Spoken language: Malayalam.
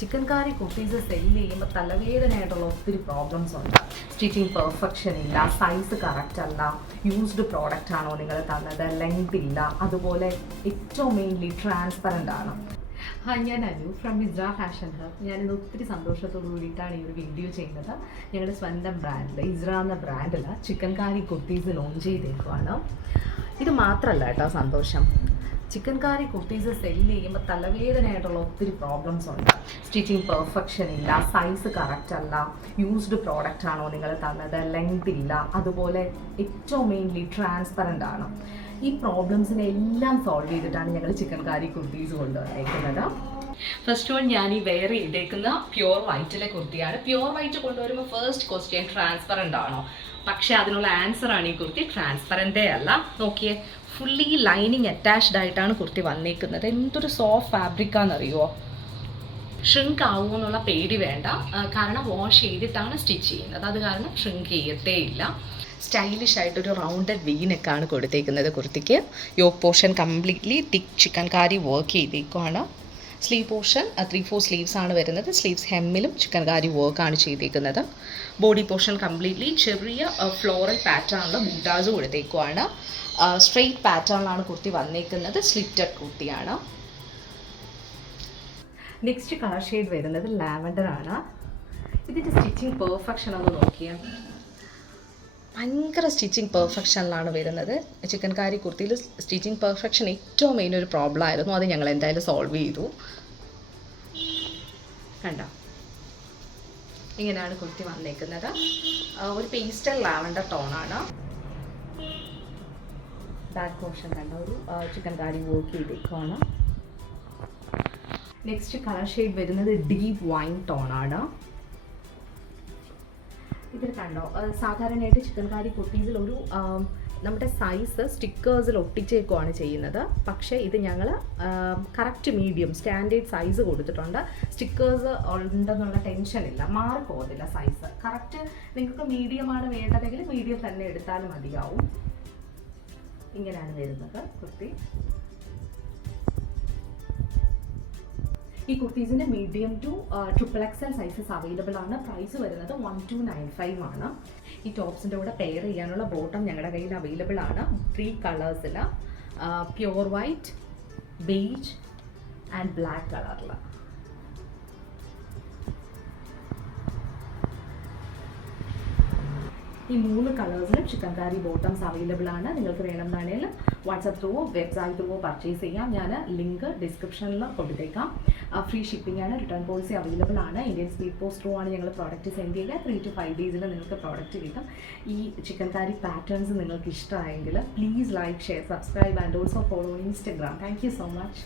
ചിക്കൻ കറി കുട്ടീസ് സെല്ല് ചെയ്യുമ്പോൾ തലവേദനയായിട്ടുള്ള ഒത്തിരി പ്രോബ്ലംസ് ഉണ്ട്. സ്റ്റിച്ചിങ് പെർഫെക്ഷൻ ഇല്ല, സൈസ് കറക്റ്റ് അല്ല, യൂസ്ഡ് പ്രോഡക്റ്റ് ആണോ നിങ്ങൾ തന്നത്, ലെങ്ത് ഇല്ല, അതുപോലെ ഏറ്റവും മെയിൻലി ട്രാൻസ്പെറൻ്റ് ആണ്. ഞാൻ Anu from Isra fashion hub. ഞാനിത് ഒത്തിരി സന്തോഷത്തോടു കൂടിയിട്ടാണ് ഈ ഒരു വീഡിയോ ചെയ്യുന്നത്. ഞങ്ങളുടെ സ്വന്തം ബ്രാൻഡിൽ ഇസ്ര എന്ന ബ്രാൻഡിൽ ചിക്കൻ കറി കുർത്തീസ് ലോഞ്ച് ചെയ്തേക്കുവാണ്. ഇത് മാത്രമല്ല കേട്ടോ സന്തോഷം, ചിക്കൻ കറി കുർത്തീസ് സെല്ല് ചെയ്യുമ്പോൾ തലവേദനയായിട്ടുള്ള ഒത്തിരി പ്രോബ്ലംസ് ഉണ്ട്. സ്റ്റിച്ചിങ് പെർഫെക്ഷൻ ഇല്ല, സൈസ് കറക്റ്റ് അല്ല, യൂസ്ഡ് പ്രോഡക്റ്റ് ആണോ നിങ്ങൾ തന്നത്, ലെങ്ത് ഇല്ല, അതുപോലെ ഏറ്റവും മെയിൻലി ട്രാൻസ്പെറൻ്റ് ആണ്. ഈ പ്രോബ്ലംസിനെ എല്ലാം സോൾവ് ചെയ്തിട്ടാണ് ഞങ്ങൾ ചിക്കൻ കറി കുർത്തീസ് കൊണ്ടുവന്നേക്കുന്നത്. ഫസ്റ്റ് വൺ ഞാൻ ഈ വെയർ ചെയ്തേക്കുന്ന പ്യുവർ വൈറ്റിലെ കുർത്തിയാണ്. പ്യുവർ വൈറ്റ് കൊണ്ടുവരുമ്പോൾ ഫസ്റ്റ് ക്വസ്റ്റ്യൻ ട്രാൻസ്പെറൻ്റ് ആണോ? പക്ഷേ അതിനുള്ള ആൻസർ ആണ് ഈ കുർത്തി ട്രാൻസ്പെറൻ്റേ അല്ല. നോക്കിയേ, ഫുള്ളി ലൈനിങ് അറ്റാച്ച്ഡ് ആയിട്ടാണ് കുർത്തി വന്നേക്കുന്നത്. എന്തൊരു സോഫ്റ്റ് ഫാബ്രിക്കാണെന്നറിയുമോ? ഷ്രിങ്ക് ആവുമോ എന്നുള്ള പേടി വേണ്ട, കാരണം വാഷ് ചെയ്തിട്ടാണ് സ്റ്റിച്ച് ചെയ്യുന്നത്. അത് കാരണം ഷ്രിങ്ക് ചെയ്യത്തേ ഇല്ല. സ്റ്റൈലിഷ് ആയിട്ടൊരു റൗണ്ടഡ് വീനൊക്കെയാണ് കൊടുത്തേക്കുന്നത് കുർത്തിക്ക്. Yoke portion completely thick chikankari work ചെയ്തേക്കുവാണ്. സ്ലീവ് പോർഷൻ 3/4 സ്ലീവ്സ് ആണ് വരുന്നത്. സ്ലീവ്സ് ഹെമ്മിലും ചിക്കൻ കാരി വർക്കാണ് ചെയ്തേക്കുന്നത്. ബോഡി പോർഷൻ കംപ്ലീറ്റ്ലി ചെറിയ ഫ്ലോറൽ പാറ്റേണിൽ ബൂട്ടാസ് കൊടുത്തേക്കുവാണ്. സ്ട്രെയിറ്റ് പാറ്റേണിലാണ് കുർത്തി വന്നേക്കുന്നത്. സ്ലിറ്റഡ് കുർത്തിയാണ്. നെക്സ്റ്റ് കളർ ഷെയ്ഡ് വരുന്നത് ലാവൻഡർ ആണ്. ഇതിൻ്റെ സ്റ്റിച്ചിങ് പെർഫെക്ഷൻ ഒന്ന് നോക്കിയാൽ ഭയങ്കര സ്റ്റിച്ചിങ് പെർഫെക്ഷനിലാണ് വരുന്നത്. ചിക്കൻ കാരി കുർത്തിയിൽ സ്റ്റിച്ചിങ് പെർഫെക്ഷൻ ഏറ്റവും മെയിൻ ഒരു പ്രോബ്ലം ആയിരുന്നു. അത് ഞങ്ങൾ എന്തായാലും സോൾവ് ചെയ്തു. കണ്ടോ, ഇങ്ങനെയാണ് കുർത്തി വന്നേക്കുന്നത്. ഒരു പേസ്റ്റൽ ലാവൻഡർ ടോണാണ്. ബാക്ക് പോർഷൻ കണ്ട ഒരു ചിക്കൻ കാരി വർക്ക് ചെയ്തേക്കുവാണ്. നെക്സ്റ്റ് കളർ ഷെയ്ഡ് വരുന്നത് ഡീപ്പ് വൈൻ ടോണാണ്. ഇതിൽ കണ്ടോ, സാധാരണയായിട്ട് ചിക്കൻ കാരി കുർത്തീസിൽ ഒരു നമ്മുടെ സൈസ് സ്റ്റിക്കേഴ്സിൽ ഒട്ടിച്ചേക്കുവാണ് ചെയ്യുന്നത്. പക്ഷേ ഇത് ഞങ്ങൾ കറക്റ്റ് മീഡിയം സ്റ്റാൻഡേർഡ് സൈസ് കൊടുത്തിട്ടുണ്ട്. സ്റ്റിക്കേഴ്സ് ഉണ്ടെന്നുള്ള ടെൻഷൻ ഇല്ല, മാറിപ്പോകത്തില്ല സൈസ്. കറക്റ്റ് നിങ്ങൾക്ക് മീഡിയമാണ് വേണ്ടതെങ്കിൽ മീഡിയം തന്നെ എടുത്താലും മതിയാവും. ഇങ്ങനെയാണ് വരുന്നത് കുർത്തി. ഈ കുർത്തീസിൻ്റെ medium to XXL sizes available ആണ്. പ്രൈസ് വരുന്നത് 1295 ആണ്. ഈ ടോപ്സിൻ്റെ കൂടെ പെയർ ചെയ്യാനുള്ള ബോട്ടം ഞങ്ങളുടെ കയ്യിൽ അവൈലബിൾ ആണ് 3 കളേഴ്സിൽ: pure white, beige and black കളറിൽ. ഈ 3 കളേഴ്സിലും ചിക്കൻ കാരി ബോട്ടംസ് അവൈലബിൾ ആണ്. നിങ്ങൾക്ക് വേണമെന്നാണെങ്കിൽ വാട്സപ്പ് ത്രൂവോ വെബ്സൈറ്റ് ത്രൂവോ പർച്ചേസ് ചെയ്യാം. ഞാൻ ലിങ്ക് ഡിസ്ക്രിപ്ഷനിൽ കൊടുത്തേക്കാം. ഫ്രീ ഷിപ്പിംഗ് ആണ്. റിട്ടേൺ പോളിസി അവൈലബിൾ ആണ്. ഇന്ത്യൻ സ്പീഡ് പോസ്റ്റ് ത്രൂ ആണ് ഞങ്ങൾ പ്രോഡക്റ്റ് സെൻഡ് ചെയ്യുക. 3 to 5 ഡേയ്സിൽ നിങ്ങൾക്ക് പ്രോഡക്റ്റ് കിട്ടും. ഈ ചിക്കൻ കാരി പാറ്റേൺസ് നിങ്ങൾക്ക് ഇഷ്ടമായെങ്കിൽ please like, share, subscribe and also follow Instagram. Thank you so much.